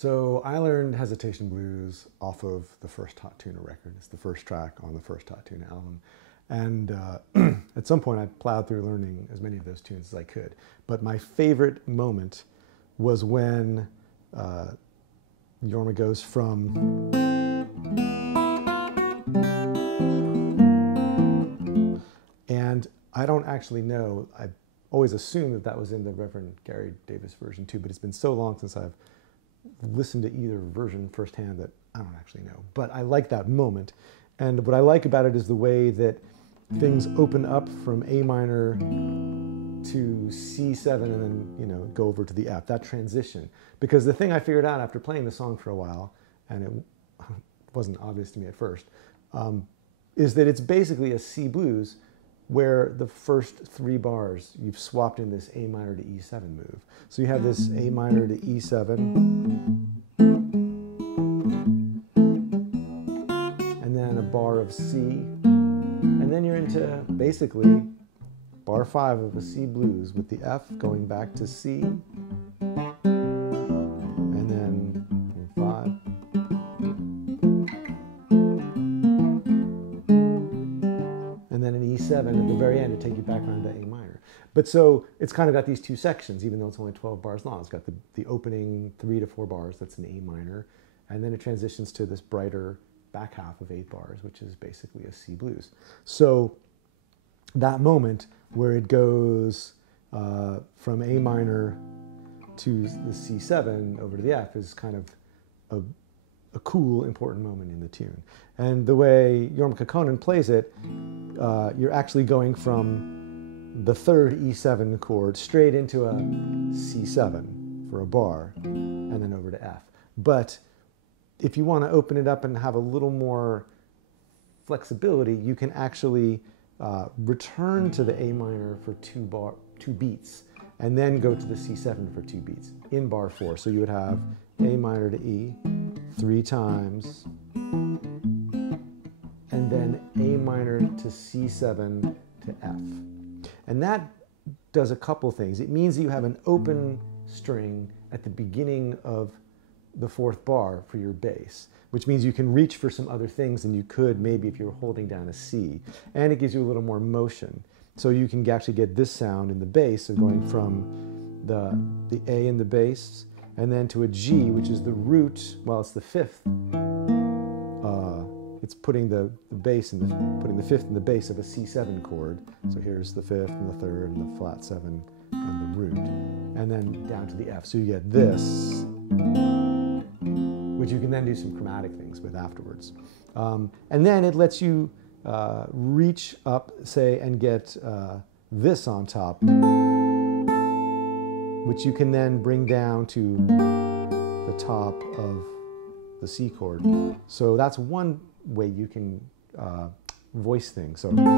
So I learned Hesitation Blues off of the first Hot Tuna record. It's the first track on the first Hot Tuna album. And at some point I plowed through learning as many of those tunes as I could. But my favorite moment was when Jorma goes from and I don't actually know, I always assumed that that was in the Reverend Gary Davis version too, but it's been so long since I've listened to either version firsthand that I don't actually know. But I like that moment. And what I like about it is the way that things open up from A minor to C7 and then, you know, go over to the F, that transition. Because the thing I figured out after playing the song for a while, and it wasn't obvious to me at first, is that it's basically a C blues where the first 3 bars you've swapped in this A minor to E7 move. So you have this A minor to E7, and then a bar of C, and then you're into basically bar 5 of a C blues with the F going back to C, and then 5. And then an E7 at the very end to take you back around to A minor. But so it's kind of got these 2 sections, even though it's only 12 bars long. It's got the opening 3 to 4 bars, that's an A minor, and then it transitions to this brighter back half of 8 bars, which is basically a C blues. So that moment where it goes from A minor to the C7 over to the F is kind of a cool, important moment in the tune. And the way Jorma Kaukonen plays it, you're actually going from the 3rd E7 chord straight into a C7 for a bar, and then over to F. But if you want to open it up and have a little more flexibility, you can actually return to the A minor for 2 beats, and then go to the C7 for 2 beats in bar 4. So you would have A minor to E 3 times, and then A minor to C7 to F. And that does a couple things. It means that you have an open string at the beginning of the 4th bar for your bass, which means you can reach for some other things than you could maybe if you were holding down a C. And it gives you a little more motion. So you can actually get this sound in the bass, so going from the A in the bass, and then to a G, which is the root, well, it's the 5th. It's putting the bass in putting the 5th in the bass of a C7 chord. So here's the 5th and the 3rd and the flat 7 and the root, and then down to the F. So you get this, which you can then do some chromatic things with afterwards. And then it lets you reach up, say, and get this on top, which you can then bring down to the top of the C chord. So that's one way you can voice things. So like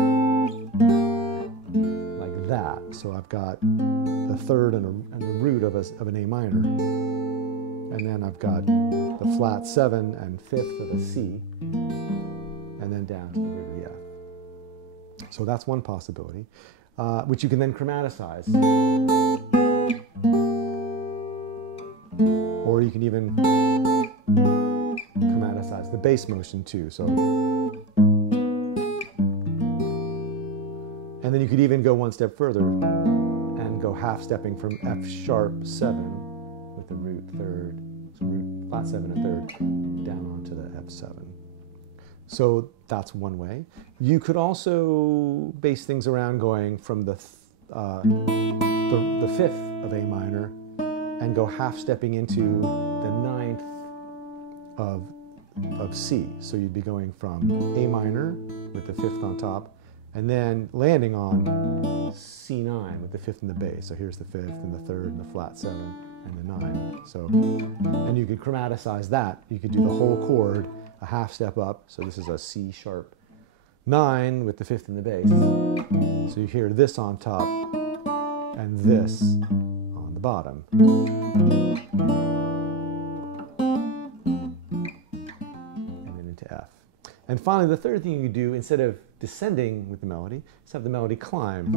that. So I've got the 3rd and the root of an A minor. And then I've got the flat 7 and 5th of a C, and then down to the root of the F. So that's one possibility, which you can then chromaticize. Or you can even chromaticize the bass motion too. So, and then you could even go one step further and go half stepping from F sharp 7 with the root 3rd, so root flat 7 and 3rd, down onto the F7. So that's one way. You could also base things around going from the 5th of A minor and go half stepping into the 9th of C. So you'd be going from A minor with the 5th on top, and then landing on C9 with the 5th in the bass. So here's the 5th and the 3rd and the flat 7 and the 9. So, and you could chromaticize that. You could do the whole chord a half step up. So this is a C sharp 9 with the 5th in the bass. So you hear this on top and this on the bottom. And then into F. And finally, the third thing you do, instead of descending with the melody, is have the melody climb.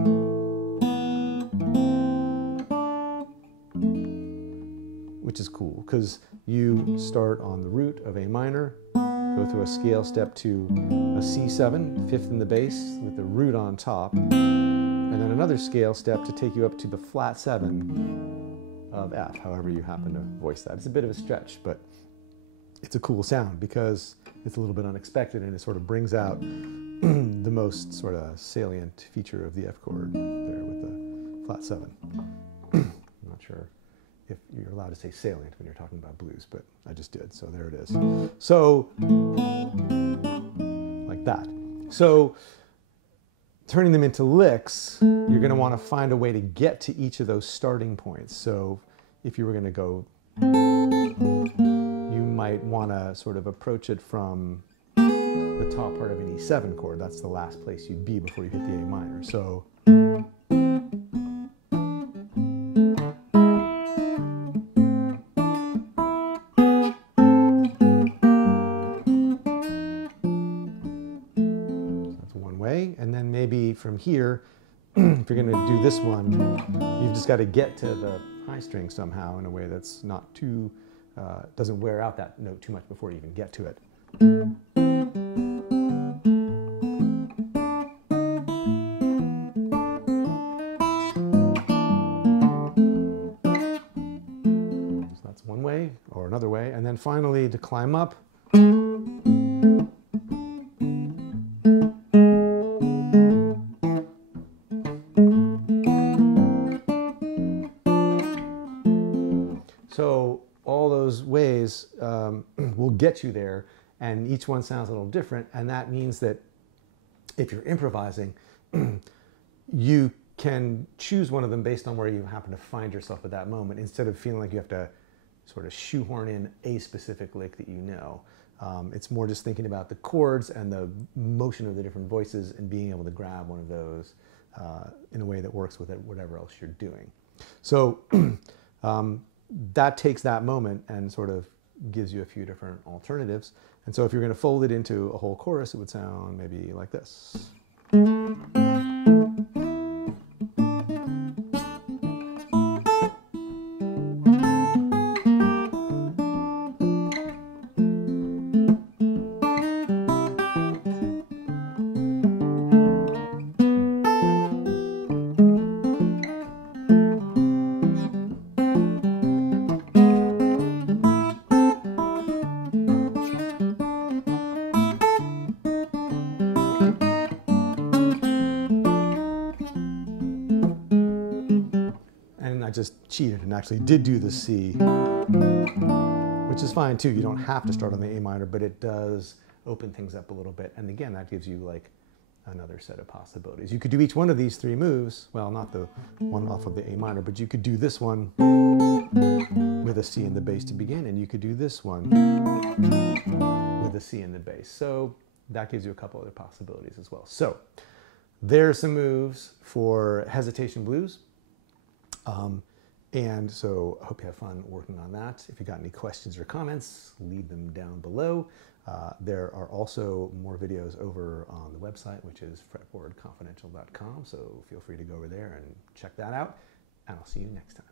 Which is cool. because you start on the root of A minor, go through a scale step to a C7, fifth in the bass with the root on top, and then another scale step to take you up to the flat 7 of F, however you happen to voice that. It's a bit of a stretch, but it's a cool sound because it's a little bit unexpected and it sort of brings out the most sort of salient feature of the F chord there with the flat 7. I'm not sure if you're allowed to say salient when you're talking about blues, but I just did, so there it is. So, like that. So, turning them into licks, you're going to want to find a way to get to each of those starting points. So, if you were going to go, you might want to sort of approach it from the top part of an E7 chord. That's the last place you'd be before you hit the A minor. So, and then maybe from here, if you're going to do this one, you've just got to get to the high string somehow in a way that's not too, doesn't wear out that note too much before you even get to it. So that's one way, or another way. And then finally, to climb up, so all those ways will get you there, and each one sounds a little different, and that means that if you're improvising, you can choose one of them based on where you happen to find yourself at that moment, instead of feeling like you have to sort of shoehorn in a specific lick that you know. It's more just thinking about the chords and the motion of the different voices and being able to grab one of those in a way that works with it, whatever else you're doing. So that takes that moment and sort of gives you a few different alternatives. And so if you're going to fold it into a whole chorus, it would sound maybe like this. I just cheated and actually did do the C, which is fine too. You don't have to start on the A minor, but it does open things up a little bit. And again, that gives you like another set of possibilities. You could do each one of these three moves, well, not the one off of the A minor, but you could do this one with a C in the bass to begin, and you could do this one with a C in the bass. So that gives you a couple other possibilities as well. So there are some moves for hesitation blues. And so I hope you have fun working on that. If you got any questions or comments, leave them down below. There are also more videos over on the website, which is fretboardconfidential.com. So feel free to go over there and check that out. And I'll see you next time.